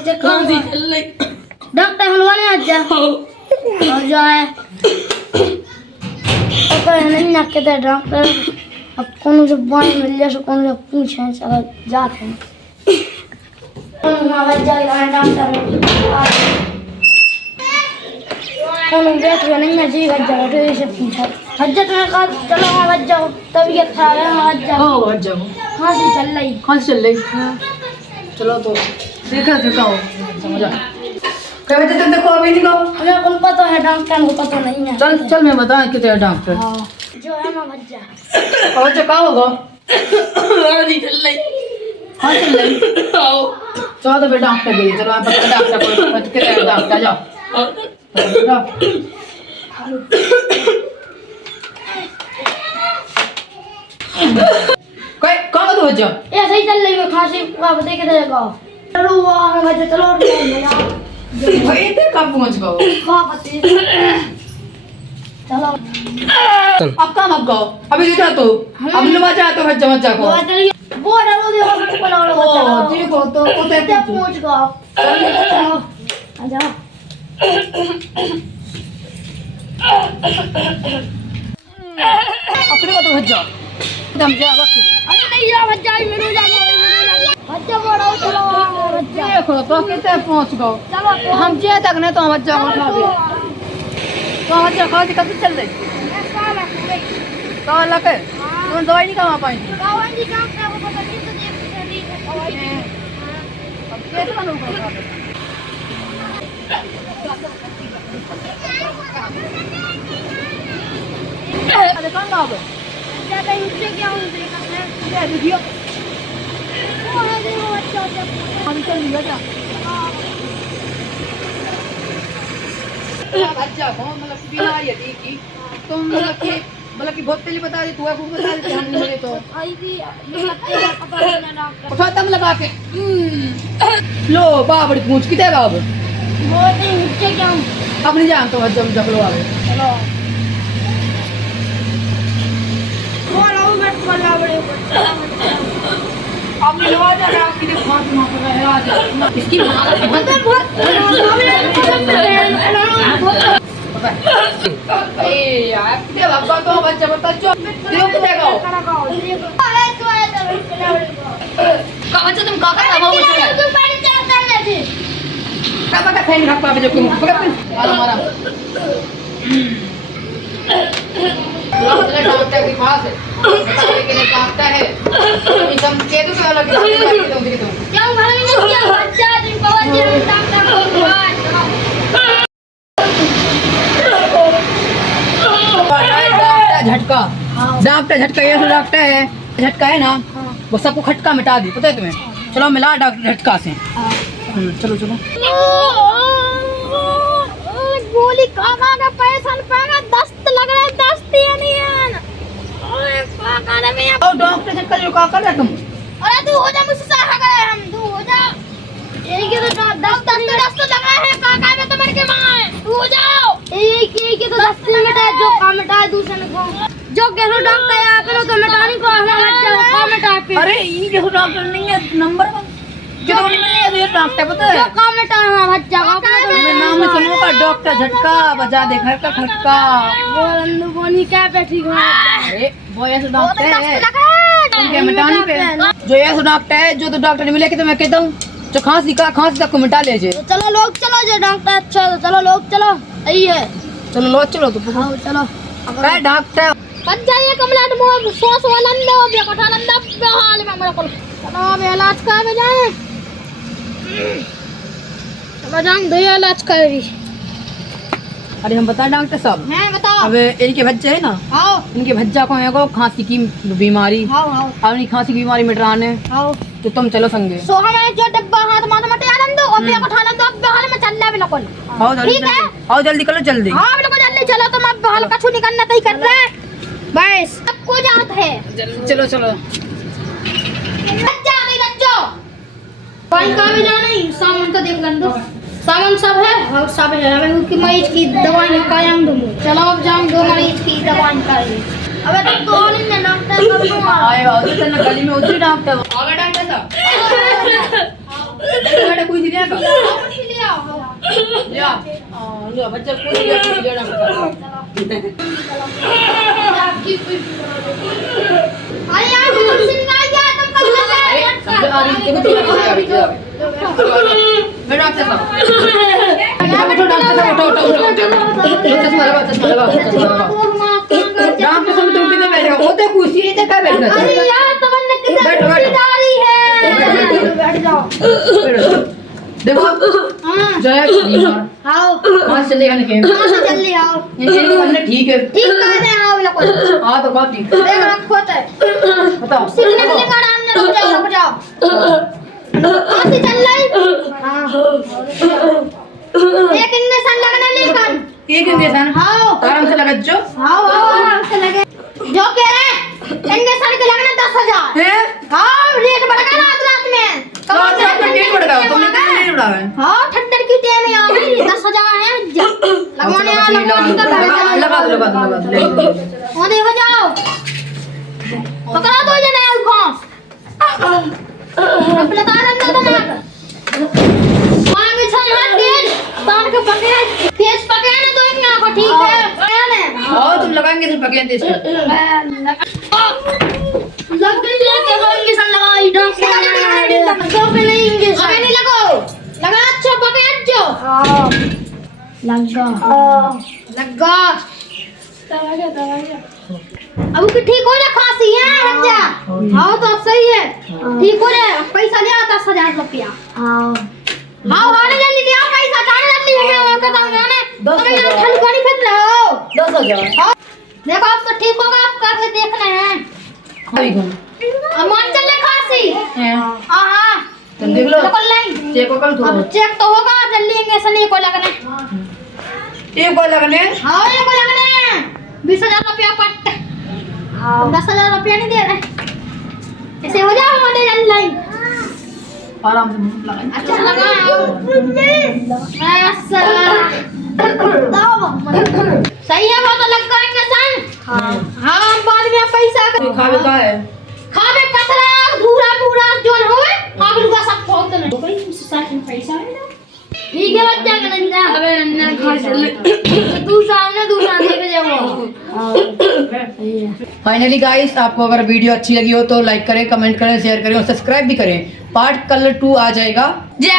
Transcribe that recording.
बच्चे खांसी चल रही डॉक्टर हलवाने आ जा और जाए तो नहीं ना के डॉक्टर अब कौन से बाई मिल जाए कौन से पूछे चलो जाते हैं वहाँ बच जाएगा डॉक्टर कौन बैठ गया नहीं ना जी बच जाओ तो इसे पूछा हज्जत में कहा चलो वहाँ बच जाओ तबीयत खराब है वहाँ बच जाओ बच जाओ खांसी चल रही हाँ चलो तो देखा दिखाओ समझा क्या बच्चे तुम देखो अभी नहीं कहो हमें कौन पता है डॉक्टर को पता नहीं है चल चल मैं बताऊं कितने डॉक्टर हाँ जो है ना बच जा और बच्चे कहाँ होगा खांसी चल रही हाँ चल रही चलो तो फिर डॉक्टर गई चलो आप पता डॉक्टर को कितने डॉक्टर जाओ कोई कहाँ तो बच्चा ये सही चल रही है खांसी का बता के देगा चलो वहाँ बच्चे चलो भाई इतने कब पहुँच गए कहाँ पति चलो अब कहाँ मत गो अभी देखा तो अब लुमा चाहते हो बच्चा बच्चा को वो डालो दे हॉस्पिटल वाले बच्चा ओ ठीक हो तो उते पहुंच गया चलो आ जाओ अपने को तो बच्चा दम जा बस अरे नहीं जा बच्चा मेरे जा बच्चा बड़ा चलो बच्चा देखो तो कितने पहुँच गए चलो हम जे तक नहीं तो बच्चा को उठा दे तो बच्चा खाती कब चल रही कहाँ लगे तुम दवाई नहीं कमा पाएंगी गावन जी काम का वो पता नहीं तो देख शरीर है दवाई अब कैसे बनूंगा अरे कहाँ गाँव क्या कहीं उससे क्या हूँ देखा है ये देखियो वो है देखो बच्चा हम चल लिया क्या बच्चा को मतलब बीमारी है ठीक की तुम मतलब कि बहुत पहले बता दी तू आपको बता दी हम मिले तो आई थी लगते हैं पता नहीं ना डॉक्टर उठा दम लगा के लो बाबड़ी पूछ कितने बाब वो नहीं उससे क्या हूँ अपनी जान तो जब जब लो आवे चलो बोलो मैं बोला बड़े अपनी लो आ जा आपकी जो खांस ना कर रहा है आ जा इसकी बहुत ए यार कितने बाबा तो बच्चा बता जो देखो कितने गाओ कहां से तुम का करता हो उसमें का बता फैन रख पावे जो तुम पकड़ मारो मारा डॉक्टर के पास है बताने के लिए कहता है तुम कह दो क्या लगे तुम क्या घर में नहीं किया बच्चा दिन बहुत देर डॉक्टर को झटका डॉक्टर झटका ये डॉक्टर है झटका है ना वो सबको खटका मिटा दी पता है तुम्हें चलो मिला डॉक्टर झटका से चलो चलो गोली काका का पैसा पैगा दस्त लग रहा है दस्त ही नहीं है ओए काका ने मैं ओ डॉक्टर झटका जो का कर रहा तुम अरे तू हो जा मुझसे सहा गए हम तू हो जा एक तो दस्त लगा है काका में तो मर के मां तू हो जाओ एक तो दस्त मिटा जो काम मिटा दूसरे को जो कहरो डॉक्टर या करो तो मिटानी को हमारा बच्चा को मिटा पे अरे इनके डॉक्टर नहीं है नंबर क्यों नहीं मिले ये डॉक्टर पता है जो काम मिटा हमारा बच्चा को मेरे नाम में सुनो का डॉक्टर झटका बजा दे घर का खटका वो रंदू बोनी क्या बैठी है अरे वो ऐसा डॉक्टर है उनके मिटाने पे जो ऐसा डॉक्टर है जो तो डॉक्टर नहीं मिले कि तो मैं कहता हूँ जो खांसी तक को मिटा लीजिए तो चलो लोग चलो जो डॉक्टर अच्छा तो चलो लोग चलो सही है चलो लो चलो तो हाँ चलो क्या डॉक्टर बच जाइए कमलाट मोह सोच वाला न हो बे कठा नंदा हाल में मेरे को चलो अब इलाज का में जाए चलो जान दे इलाज करी अरे हम बता डॉक्टर साहब हैं बताओ अब इनके बच्चे है ना आओ इनके बच्चा को है को खांसी की बीमारी आओ आओ अब इनकी खांसी की बीमारी मिटाने आओ तो तुम चलो संगे सो हमें जो डब्बा हाथ मार मत आनंद और बे कठा नंदा अब हाल में चलना बिल्कुल आओ जल्दी ठीक है आओ जल्दी करो जल्दी हां बिल्कुल जल्दी चलो तुम अब हाल का छू निकलना तय कर रहे बस सबको जात है चलो चलो बच्चा नहीं बच्चों कोई काम में जाना नहीं सामान तो देख लन दो सामान सब है और सब है अब उनकी मरीज की दवाई कायम दूँ चलो अब जाऊँ दो मरीज की दवाई करेंगे अबे तुम तो नहीं है डॉक्टर कब आए बाबू तो ना गली में उतरी डॉक्टर आ गया डॉक्टर साहब बेटा कोई दिया का कुछ ले आओ लिया लो बच्चा कोई दिया कोई लेना अरे यार कुछ निकाल दिया तुम कब लगा आ रही देखो तो आ रही बेटा आप चलो बैठो डॉक्टर चश्मा लगाओ राम के सामने तुम किधर बैठे हो ओते कुर्सी है क्या बैठना अरे यार तुमने किधर बैठो, कुर्सी बैठो। डाली है बैठ जाओ देखो हां जय बीमार आओ हां चलेगा नहीं कहां से जल्दी आओ इनके बनने ठीक है ठीक कर दे आओ लोग हां तो बात ठीक देख रखो तो बताओ सीखने के लिए कर हमने रुक जाओ कहां से चल रही हां एक इंजेक्शन लगना नहीं कर एक इंजेक्शन आओ आराम से लगा जो आओ आओ आराम से लगे जो कह रहे इंजेक्शन के लगना 10,000 है हाँ रेट बढ़ गया रात में तो आप डेट बढ़ गया तुमने तो नहीं उड़ावा है हाँ ठंडर की टाइम में आ गई 10,000 है लगवाने लगा दो वो देखो जाओ पकड़ा दो जने उसको अपने तार अंदर बना वहां भी छन हाथ तेज तार के पकड़े तेज पकड़े ना तो इनका को ठीक है ने हां तुम लगाएंगे तो पकड़ दे इसको लग गई लेके होंगे सन लगाई डॉक्टर तो पे नहीं इंग्लिश अबे नहीं लगाओ लगा अच्छा पकड़ जो लगा अब उसकी ठीक हो जा खांसी है बच्चा हाँ तो अब सही है ठीक हो जाए पैसा ले आता 10,000 रुपया हाँ हाँ जल्दी ले आओ पैसा जाने जल्दी है मैं कहता हूँ जाने तुम्हें यहाँ ठंड पानी फेंक रहे हो 10,000 देखो आप तो ठीक होगा आप करके देखना है अभी घूम अब मान चले खांसी हैं हाँ हाँ तुम देख लो कर लेंगे चेक कर अब दो चेक तो होगा जल्दी इंजेक्शन नहीं को लगने एक बार लगने हाँ ये को लगने 20,000 रुपया पट 10,000 रुपया नहीं दे रहे ऐसे हो जाओ हमारे जल्दी लाइन आराम से मुंह लगा अच्छा लगा ऐसा सही है वो तो लग करेंगे सन हाँ हम बाद में पैसा तो खावे का है खावे पतरा पूरा पूरा जोन होवे आग लुगा सब खोलते नहीं भाई मुझसे साथ में पैसा है ना ठीक है बच्चा का नन्ना अबे नन्ना खा चल तू सामने देख जाओ फाइनली गाइस आपको अगर वीडियो अच्छी लगी हो तो लाइक करें कमेंट करें शेयर करें और सब्सक्राइब भी करें पार्ट कल 2 आ जाएगा जय